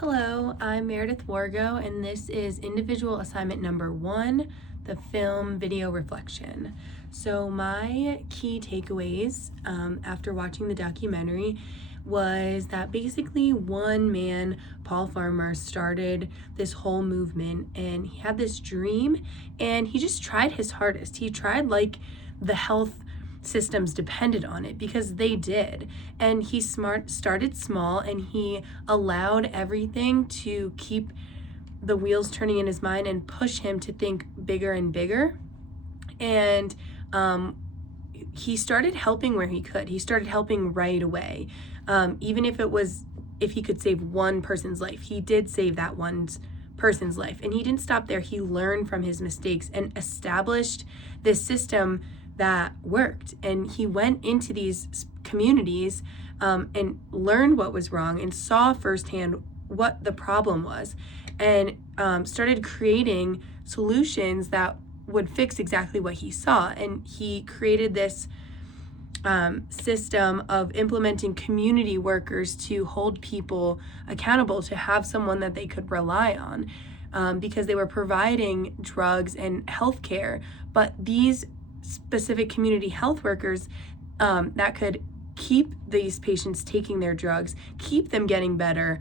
Hello, I'm Meredith Wargo, and this is individual assignment number 1, the film video reflection. So my key takeaways after watching the documentary was that basically one man, Paul Farmer, started this whole movement, and he had this dream, and he just tried his hardest. He tried like the health systems depended on it, because they did. And he started small, and he allowed everything to keep the wheels turning in his mind and push him to think bigger and bigger. And he started helping where he could. He started helping right away. Even if he could save one person's life, he did save that one person's life. And he didn't stop there. He learned from his mistakes and established this system that worked. And he went into these communities and learned what was wrong and saw firsthand what the problem was, and started creating solutions that would fix exactly what he saw. And he created this system of implementing community workers to hold people accountable, to have someone that they could rely on, because they were providing drugs and health care. But these specific community health workers that could keep these patients taking their drugs, keep them getting better,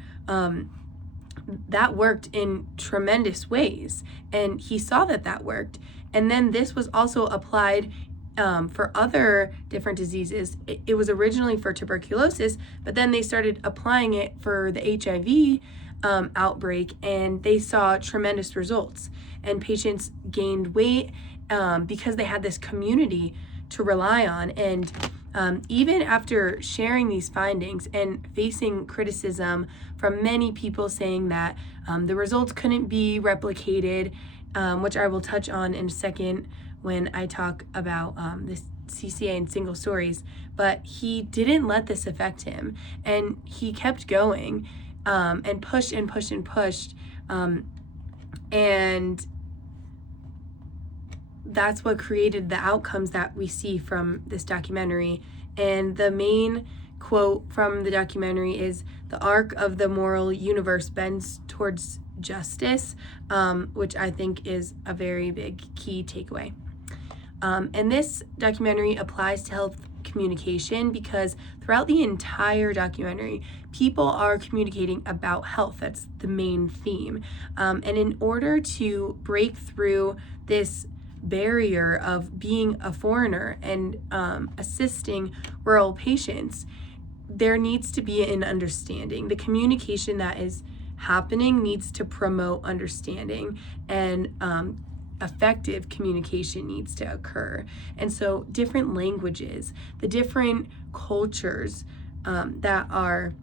that worked in tremendous ways. And he saw that worked. And then this was also applied for other different diseases. It was originally for tuberculosis, but then they started applying it for the HIV outbreak, and they saw tremendous results. And patients gained weight because they had this community to rely on. And even after sharing these findings and facing criticism from many people saying that the results couldn't be replicated, which I will touch on in a second when I talk about this CCA and single stories, but he didn't let this affect him, and he kept going and pushed and pushed and pushed, and that's what created the outcomes that we see from this documentary. And the main quote from the documentary is, "The arc of the moral universe bends towards justice," which I think is a very big key takeaway. And this documentary applies to health communication, because throughout the entire documentary, people are communicating about health. That's the main theme. And in order to break through this barrier of being a foreigner and assisting rural patients, there needs to be an understanding. The communication that is happening needs to promote understanding, and effective communication needs to occur. And so different languages, the different cultures that are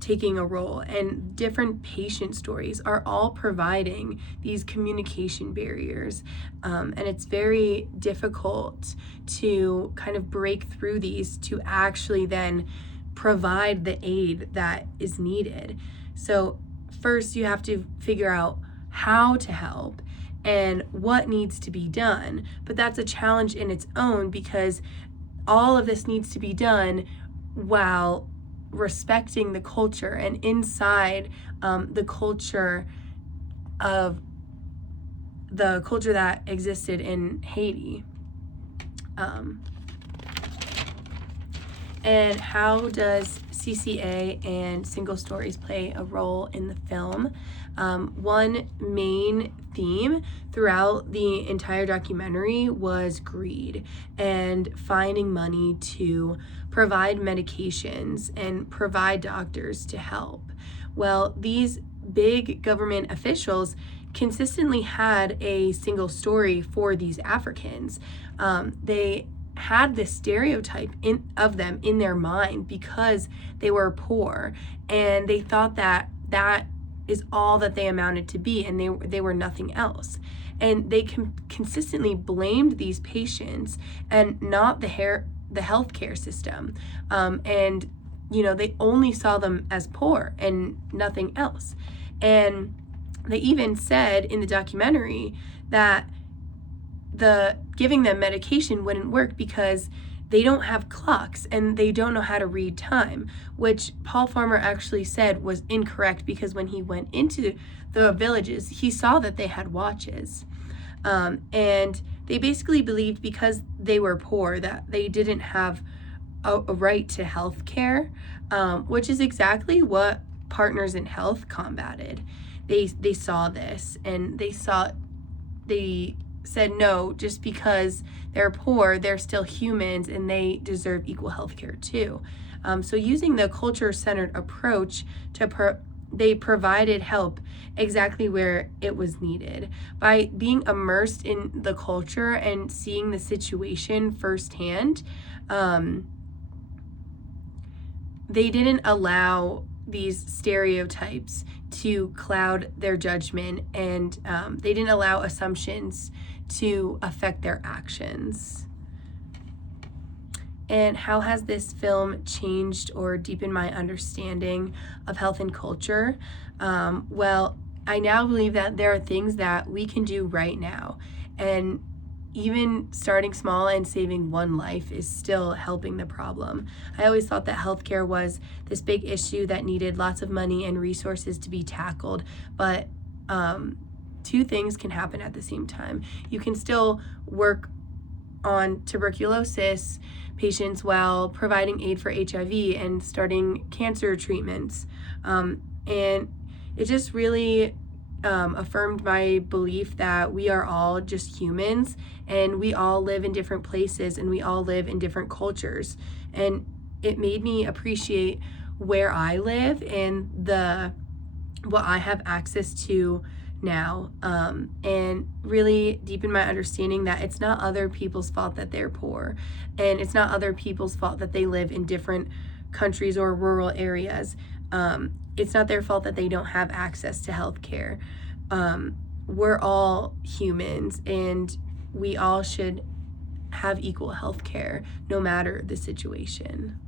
taking a role, and different patient stories are all providing these communication barriers. And it's very difficult to kind of break through these to actually then provide the aid that is needed. So first you have to figure out how to help and what needs to be done. But that's a challenge in its own, because all of this needs to be done while respecting the culture and inside the culture that existed in Haiti. And how does CCA and single stories play a role in the film? One main theme throughout the entire documentary was greed and finding money to provide medications and provide doctors to help. Well, these big government officials consistently had a single story for these Africans. They had this stereotype of them in their mind because they were poor, and they thought that is all that they amounted to be, and they were nothing else. And they consistently blamed these patients and not the healthcare system. And they only saw them as poor and nothing else. And they even said in the documentary that the giving them medication wouldn't work because they don't have clocks and they don't know how to read time, which Paul Farmer actually said was incorrect, because when he went into the villages, he saw that they had watches. And they basically believed because they were poor that they didn't have a right to health care, which is exactly what Partners in Health combated. They saw this, and they said, no, just because they're poor, they're still humans and they deserve equal health care too. So using the culture-centered approach they provided help exactly where it was needed. By being immersed in the culture and seeing the situation firsthand, they didn't allow these stereotypes to cloud their judgment, and they didn't allow assumptions to affect their actions. And how has this film changed or deepened my understanding of health and culture? Well, I now believe that there are things that we can do right now, and even starting small and saving one life is still helping the problem. I always thought that healthcare was this big issue that needed lots of money and resources to be tackled, but two things can happen at the same time. You can still work on tuberculosis patients while providing aid for HIV and starting cancer treatments. And it just really affirmed my belief that we are all just humans, and we all live in different places, and we all live in different cultures. And it made me appreciate where I live and what I have access to now, and really deepen my understanding that it's not other people's fault that they're poor, and it's not other people's fault that they live in different countries or rural areas. It's not their fault that they don't have access to health care. We're all humans, and we all should have equal health care no matter the situation.